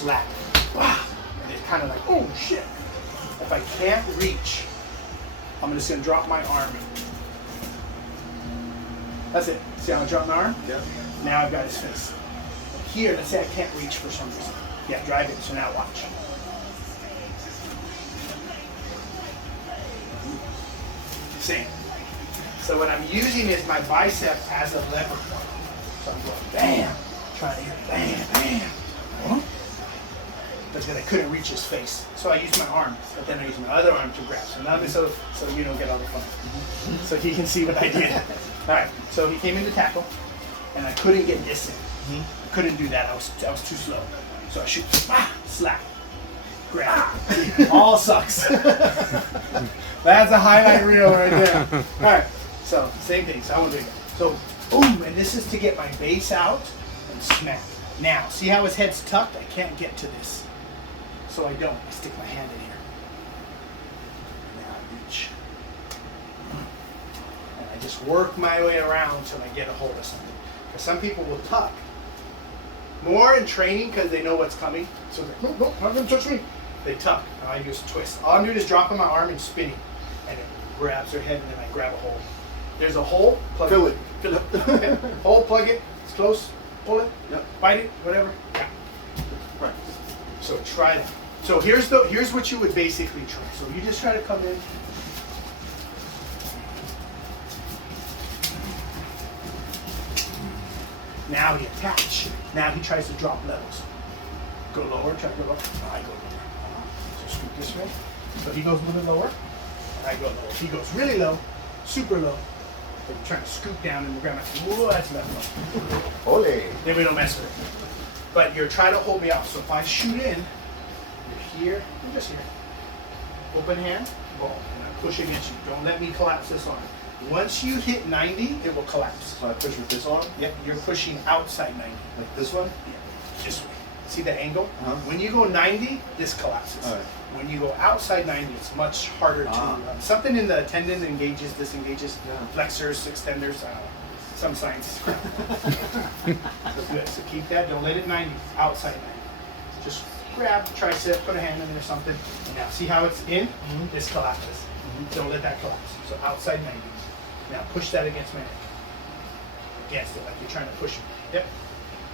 slap. Wow. And it's kind of like, oh shit. If I can't reach, I'm just gonna drop my arm. That's it. See how I drop my arm? Yeah. Now I've got his face. Here, let's say I can't reach for some reason. Yeah, drive it. So now watch. Same. So what I'm using is my bicep as a lever. So I'm going bam, trying to hit bam, bam. Huh? But then I couldn't reach his face. So I used my arm, but then I used my other arm to grab. So now so you don't get all the fun. So he can see what I did. All right, so he came in to tackle, and I couldn't get this in. I couldn't do that. I was too slow. So I shoot, slap, grab. All sucks. That's a highlight reel right there. All right, so same thing. So I want to do it. So boom, and this is to get my base out and smack. Now, see how his head's tucked? I can't get to this. So I don't. I stick my hand in here. Now I reach. And I just work my way around until I get a hold of something. Because some people will tuck. More in training because they know what's coming. So they're like, no, not going to touch me. They tuck. Now I just twist. All I'm doing is dropping my arm and spinning. And it grabs their head and then I grab a hold. There's a hole. Fill it. Fill it. Okay. Hole, plug it. It's close. Pull it. Yep. Bite it. Whatever. Yeah. Right. So try that. So here's what you would basically try. So you just try to come in. Now he attach. Now he tries to drop levels. Go lower, try to go lower. No, I go lower. So scoot this way. So he goes a little bit lower, and I go lower. He goes really low, super low. So you're trying to scoot down and grab my, whoa, that's level. Ole. Then we don't mess with it. But you're trying to hold me off. So if I shoot in, you're here, I'm just here. Open hand, boom, and I push against you. Don't let me collapse this arm. Once you hit 90, it will collapse. So I push with this arm? Yep, you're pushing outside 90. Like this one? Yeah, this way. See the angle? Uh-huh. When you go 90, this collapses. All right. When you go outside 90, it's much harder to. Something in the tendon engages, disengages, flexors, extenders, some science. So good. So keep that. Don't let it 90. Outside 90. Just grab the tricep, put a hand in there or something. And now see how it's in? This collapses. Don't let that collapse. So outside 90. Now push that against my neck. Against it, like you're trying to push it. Yep.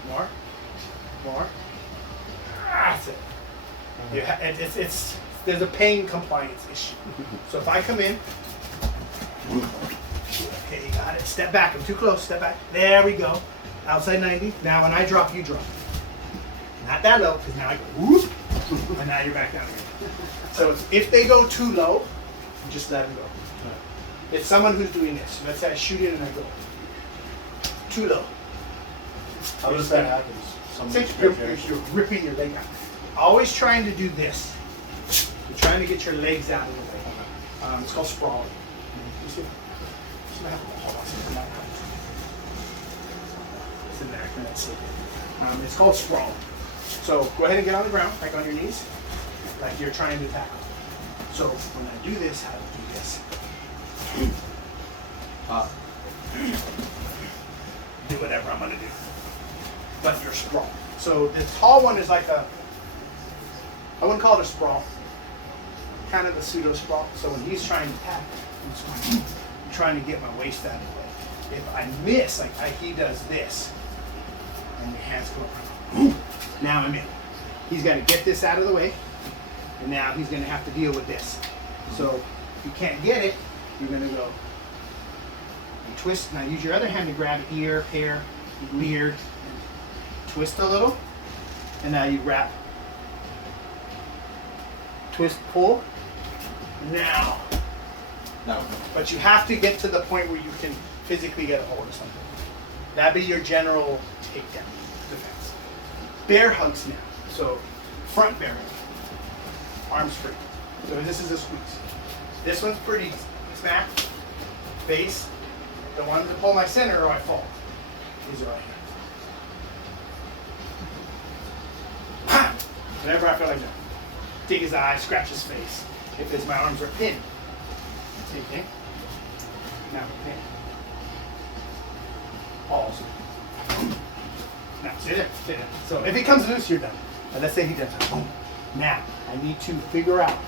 More. More. That's it. It's there's a pain compliance issue. So if I come in, okay, got it. Step back. I'm too close. Step back. There we go. Outside 90. Now when I drop, you drop. Not that low, because now I go whoop, and now you're back down again. So if they go too low, just let them go. It's someone who's doing this. Let's say I shoot in and I go too low. How does that happen? You're ripping your leg out. Always trying to do this. You're trying to get your legs out of the way. It's called sprawling. You see? It's in there. That's it. It's called sprawling. So go ahead and get on the ground, like on your knees, like you're trying to tackle. So when I do this, I do this. Do whatever I'm gonna do. But you're sprawl. So the tall one is like I wouldn't call it a sprawl, kind of a pseudo sprawl. So when he's trying to tackle, I'm trying to get my waist out of the way. If I miss, like he does this, and your hands come up, now I'm in. He's got to get this out of the way, and now he's going to have to deal with this. So if you can't get it, you're going to go and twist. Now use your other hand to grab ear, hair, beard, twist a little, and now you wrap. Twist, pull. Now. No. But you have to get to the point where you can physically get a hold of something. That'd be your general takedown defense. Bear hugs now. So front bear hug. Arms free. So this is a squeeze. This one's pretty easy. Smack. Base. The one to pull my center or I fall. These are right here. Whenever I feel like that. Dig his eye, scratch his face. If it's my arms are pinned. Same thing. Now pin. Awesome. Now sit there, sit there. So if it comes loose, you're done. And let's say he does it. Boom. Now, I need to figure out.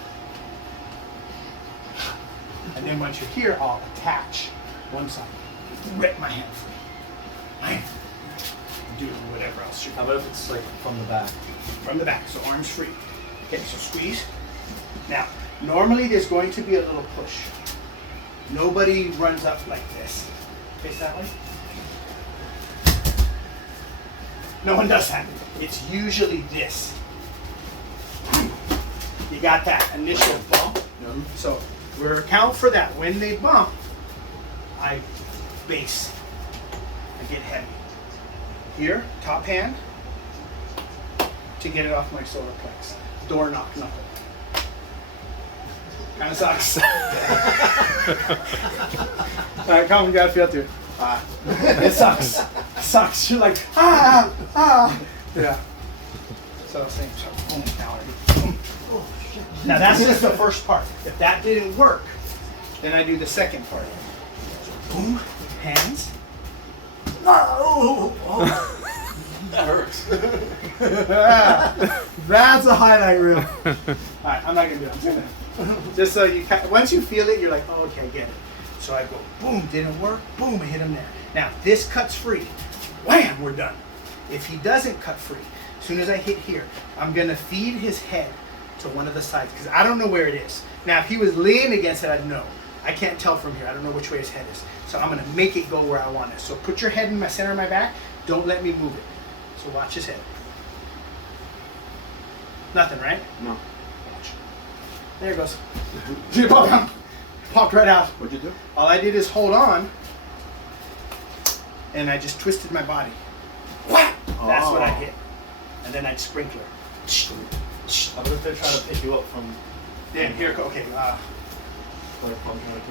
And then once you're here, I'll attach one side. Rip my hand free. Bam. Do whatever else you How about if it's like from the back? from the back, so arms free. Okay, so squeeze. Now, normally there's going to be a little push. Nobody runs up like this. Face that way. No one does that. It's usually this. You got that initial bump. So we're account for that. When they bump, I base. I get heavy. Here, top hand, to get it off my solar plex. Door knock knuckle. Kind of sucks. Alright, come on, you gotta feel through. It sucks. It sucks. You're like, Yeah. So same. So, boom, now boom. Now that's just the first part. If that didn't work, then I do the second part. So, boom, hands. That hurts. That's a highlight reel. All right, I'm not gonna do it. I'm just gonna, just so you once you feel it, you're like, oh, okay, I get it. So I go, boom, didn't work, boom, I hit him there. Now this cuts free, wham, we're done. If he doesn't cut free, as soon as I hit here, I'm gonna feed his head to one of the sides because I don't know where it is. Now if he was laying against it, I'd know. I can't tell from here. I don't know which way his head is. So I'm gonna make it go where I want it. So put your head in my center of my back. Don't let me move it. So watch his head. Nothing, right? No. Watch. There it goes. See it pop out? Popped right out. What'd you do? All I did is hold on, and I just twisted my body. Whap! That's what I hit. And then I'd sprinkler. How about if they try to pick you up from... Damn, here, okay. Okay,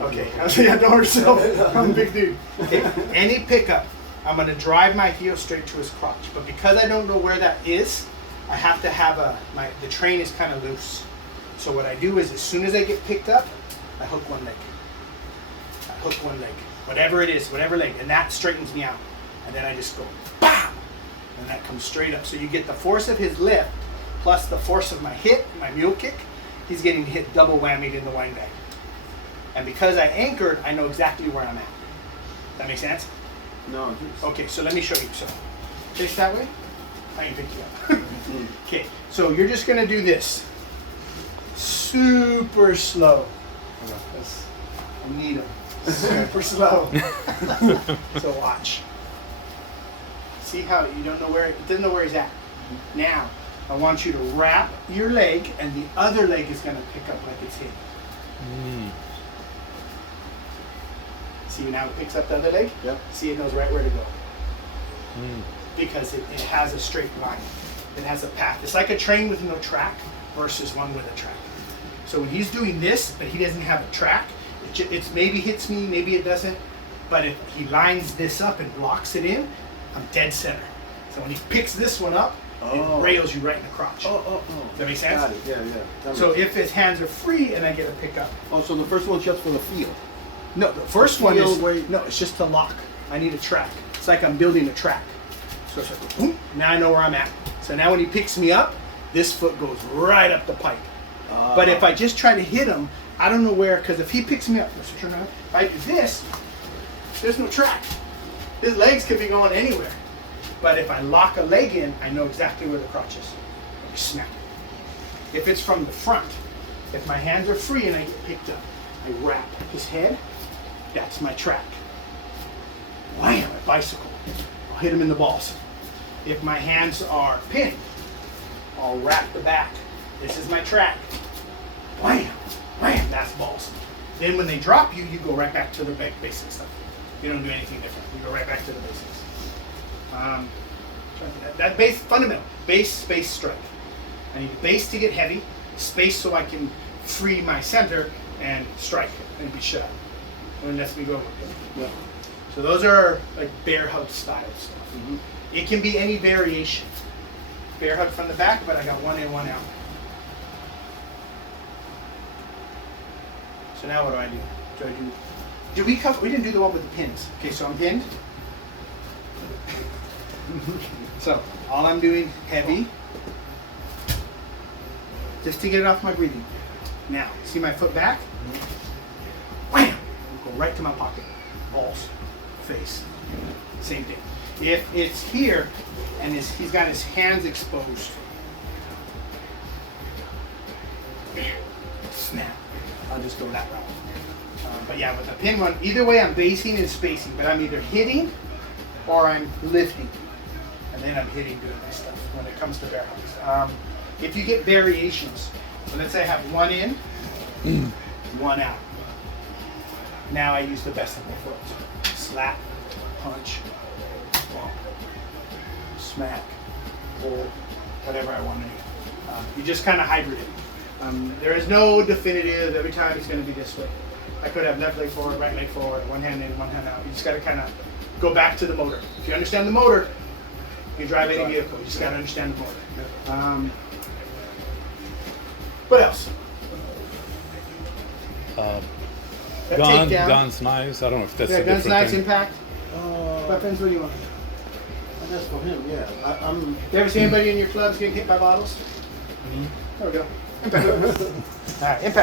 Okay. I was like, don't hurt yourself. I'm a big dude. Okay, any pickup, I'm gonna drive my heel straight to his crotch. But because I don't know where that is, I have to have the train is kind of loose. So what I do is as soon as I get picked up, I hook one leg. I hook one leg. Whatever it is, whatever leg. And that straightens me out. And then I just go, BAM! And that comes straight up. So you get the force of his lift plus the force of my hit, my mule kick. He's getting hit double whammied in the wine bag. And because I anchored, I know exactly where I'm at. That make sense? No, just... Okay, so let me show you. So, face that way. I can pick you up. Okay, so you're just gonna do this. Super slow. I need them. Super slow. So watch. See how you don't know where it doesn't know where he's at. Now, I want you to wrap your leg, and the other leg is gonna pick up like it's hit. See now it picks up the other leg? Yep. See, it knows right where to go. Because it has a straight line. It has a path. It's like a train with no track versus one with a track. So when he's doing this, but he doesn't have a track, it's maybe hits me, maybe it doesn't. But if he lines this up and blocks it in, I'm dead center. So when he picks this one up, it rails you right in the crotch. Does that make sense? Got it. Yeah, yeah. So if his hands are free and I get a pickup. Oh, so the first one's just for the feel? No, the first one is, Feel no, it's just to lock. I need a track. It's like I'm building a track. So it's like, boom, now I know where I'm at. So now when he picks me up, this foot goes right up the pipe. But if I just try to hit him, I don't know where, because if he picks me up, if I do this, there's no track. His legs could be going anywhere. But if I lock a leg in, I know exactly where the crotch is. I just smack it. If it's from the front, if my hands are free and I get picked up, I wrap his head, that's my track. Wham, a bicycle. I'll hit him in the balls. If my hands are pinned, I'll wrap the back. This is my track. Wham, wham, that's balls. Then when they drop you, you go right back to the basic stuff. You don't do anything different. You go right back to the basics. That base, fundamental. Base, space, strike. I need base to get heavy, space so I can free my center, and strike and be shut up. And lets me go. Yeah. So those are like bear hug style stuff. It can be any variation. Bear hug from the back, but I got one in, one out. So now what do I do? Did we cover? We didn't do the one with the pins. Okay, so I'm pinned. So all I'm doing, heavy, just to get it off my breathing. Now, see my foot back? Wham! Go right to my pocket. Balls, face, same thing. If it's here and he's got his hands exposed, snap. I'll just go that route. But yeah, with the pin one, either way I'm basing and spacing, but I'm either hitting or I'm lifting. And then I'm hitting doing this stuff when it comes to bear hugs. If you get variations, so let's say I have one in, one out. Now I use the best of both worlds. Slap, punch, bump, smack, pull, whatever I want to do. You just kind of hybrid it. There is no definitive, every time it's going to be this way. I could have left leg forward, right leg forward, one hand in, one hand out. You just got to kind of go back to the motor. If you understand the motor, you drive any vehicle. You just got to understand the motor. What else? That takedown. Guns, knives. I don't know if that's Yeah, a guns, different knives, thing. impact, weapons. What do you want? That's for him, yeah. I'm. You ever see anybody in your clubs getting hit by bottles? There we go. Impact. All right, impact.